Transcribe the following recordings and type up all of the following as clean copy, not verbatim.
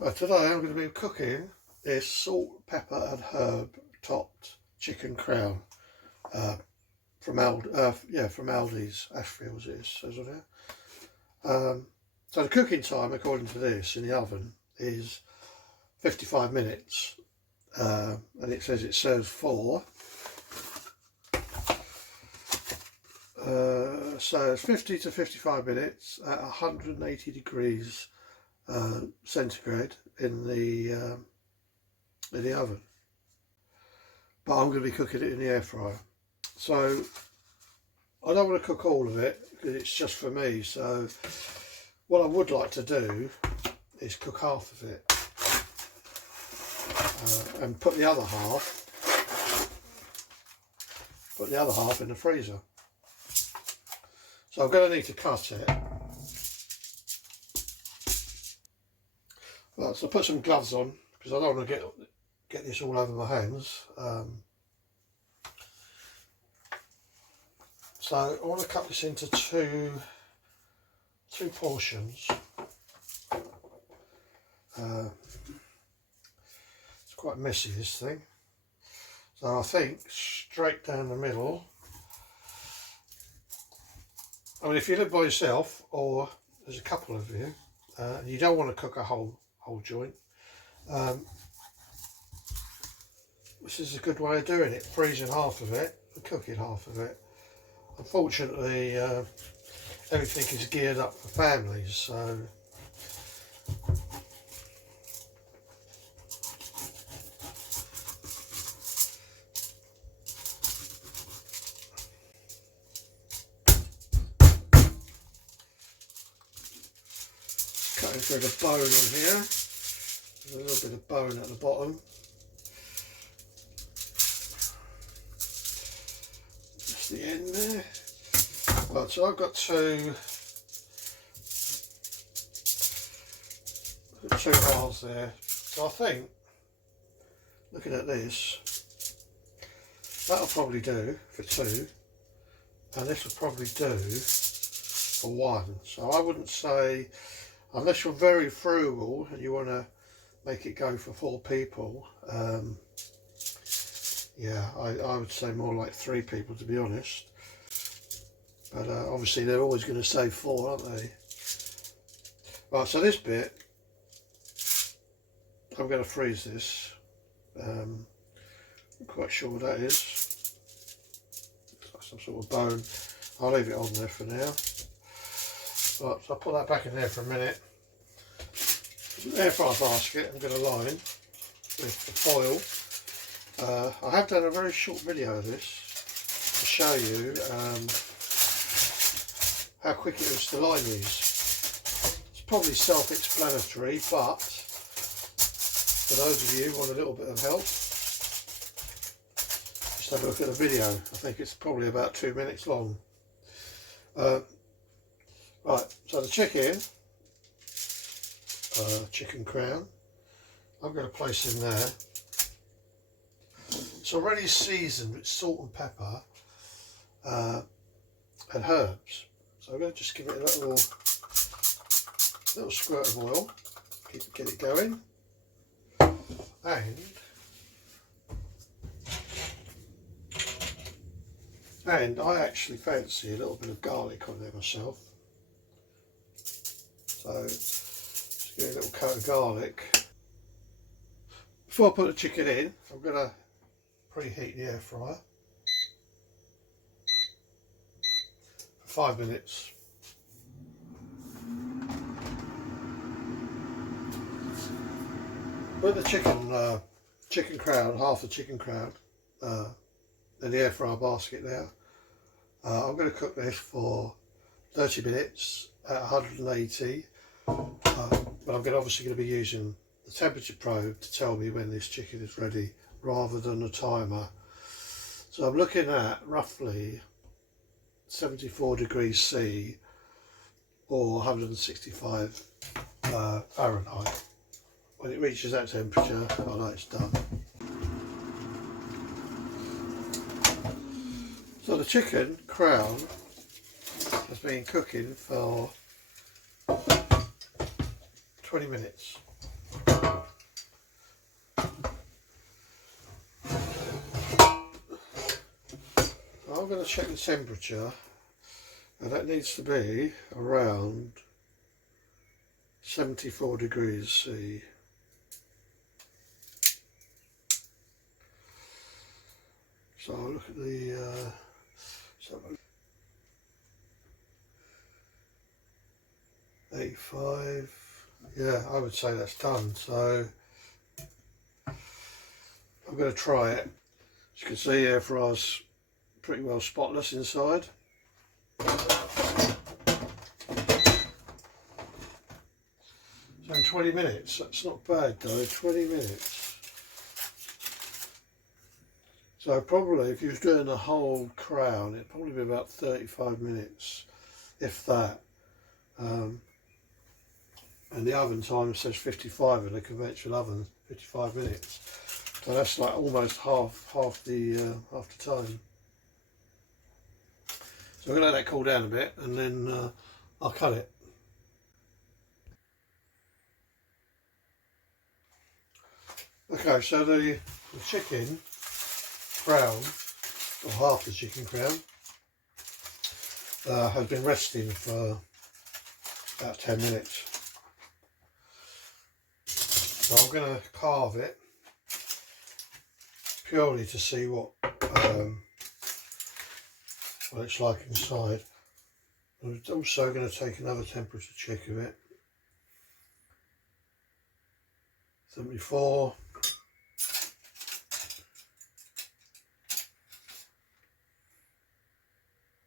Today I'm going to be cooking this salt, pepper and herb topped chicken crown from Aldi's Ashfields it says on here. So the cooking time according to this in the oven is 55 minutes and it says it serves 4. So it's 50 to 55 minutes at 180 degrees centigrade in the oven, but I'm going to be cooking it in the air fryer. So I don't want to cook all of it because it's just for me. So what I would like to do is cook half of it and put the other half in the freezer. So I'm going to need to cut it. Right, so put some gloves on because I don't want to get this all over my hands. So I want to cut this into two portions. It's quite messy, this thing. So I think straight down the middle. I mean, if you live by yourself or there's a couple of you and you don't want to cook a whole joint, this is a good way of doing it, freezing half of it and cooking half of it. Unfortunately, everything is geared up for families, so cutting through the bone on here. There's a little bit of bone at the bottom. Just the end there. Right, so I've got two halves there. So I think, looking at this, that'll probably do for 2, and this will probably do for 1. So I wouldn't say, unless you're very frugal and you want to make it go for 4 people, yeah, I would say more like 3 people, to be honest. But obviously they're always going to say 4, aren't they? Right, so this bit, I'm going to freeze this. I'm quite sure what that is. It's like some sort of bone. I'll leave it on there for now. Right, so I'll put that back in there for a minute. Air fryer basket I'm going to line with the foil. I have done a very short video of this to show you how quick it is to line these. It's probably self-explanatory, but for those of you who want a little bit of help, just have a look at the video. I think it's probably about 2 minutes long. Right, so the chicken crown, I'm going to place in there. It's already seasoned with salt and pepper and herbs. So I'm going to just give it a little squirt of oil, get it going, and I actually fancy a little bit of garlic on there myself. So just give it a little coat of garlic. Before I put the chicken in, I'm going to preheat the air fryer for 5 minutes. With the chicken crown, half the chicken crown in the air fryer basket there, I'm going to cook this for 30 minutes at 180, but I'm obviously going to be using the temperature probe to tell me when this chicken is ready rather than a timer. So I'm looking at roughly 74 degrees C or 165 Fahrenheit. When it reaches that temperature, I know it's done. So the chicken crown has been cooking for 20 minutes. I'm going to check the temperature, and that needs to be around 74 degrees C. So I'll look at the 85. Yeah, I would say that's done. So I'm going to try it. As you can see, air fryer's pretty well spotless inside. So in 20 minutes, that's not bad though, 20 minutes. So probably if you was doing the whole crown, it'd probably be about 35 minutes, if that. And the oven time says 55 in the conventional oven, 55 minutes. So that's like almost half the time. So I'm going to let that cool down a bit, and then I'll cut it. Okay, so the chicken crown, or half the chicken crown, has been resting for about 10 minutes. So I'm going to carve it purely to see what it's like inside. I'm also going to take another temperature check of it. 74.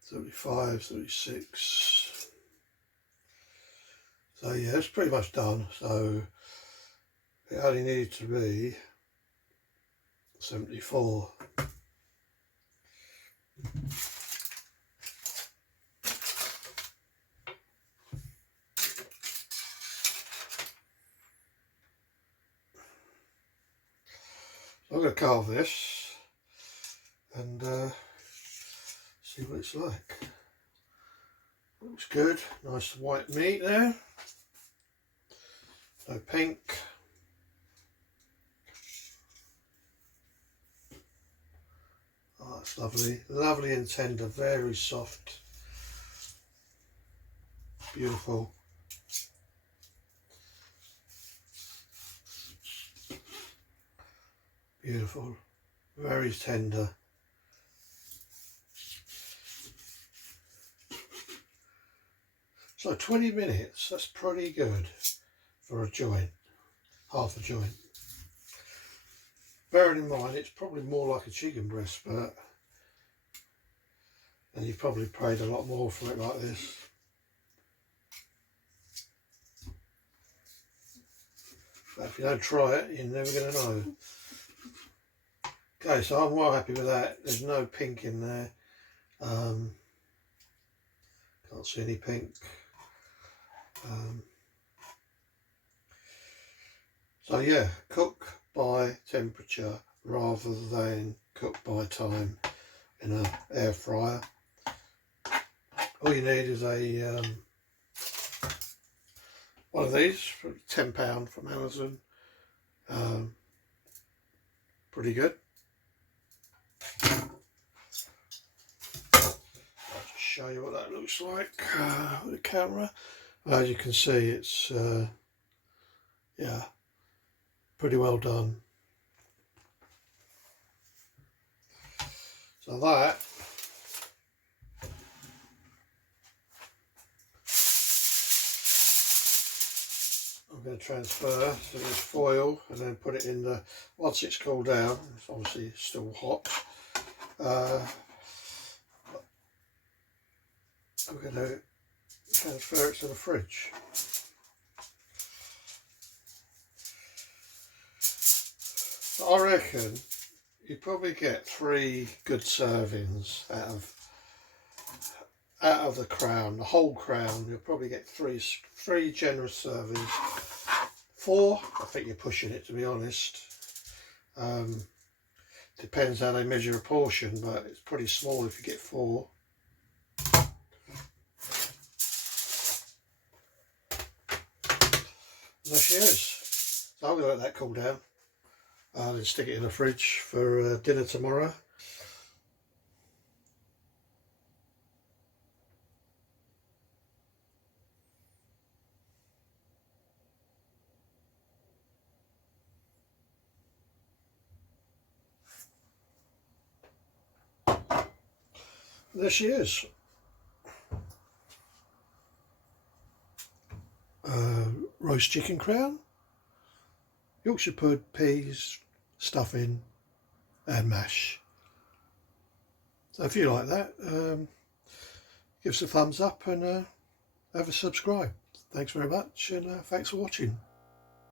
75, 76. So yeah, it's pretty much done. So it only needed to be 74. So I'm going to carve this and see what it's like. Looks good, nice white meat there, no pink. Oh, that's lovely, lovely and tender, very soft, beautiful. Beautiful, very tender. So 20 minutes, that's pretty good for a joint, half a joint. Bearing in mind, it's probably more like a chicken breast, but and you've probably paid a lot more for it like this. But if you don't try it, you're never going to know. Okay, so I'm well happy with that. There's no pink in there. Can't see any pink. So yeah, cook by temperature rather than cook by time in an air fryer. All you need is a one of these for £10 from Amazon. Pretty good. I'll just show you what that looks like with the camera. As you can see, it's yeah, pretty well done. So that I'm going to transfer to this foil and then put it in the, once it's cooled down, it's obviously still hot, I'm going to transfer it to the fridge. I reckon you probably get 3 good servings out of the crown, the whole crown. You'll probably get three generous servings. 4, I think you're pushing it, to be honest. Depends how they measure a portion, but it's pretty small if you get 4. And there she is. So I'm going to let that cool down. Then stick it in the fridge for dinner tomorrow. there she is. Roast chicken crown, Yorkshire pud, peas, stuffing and mash. So if you like that, give us a thumbs up and have a subscribe. Thanks very much, and thanks for watching.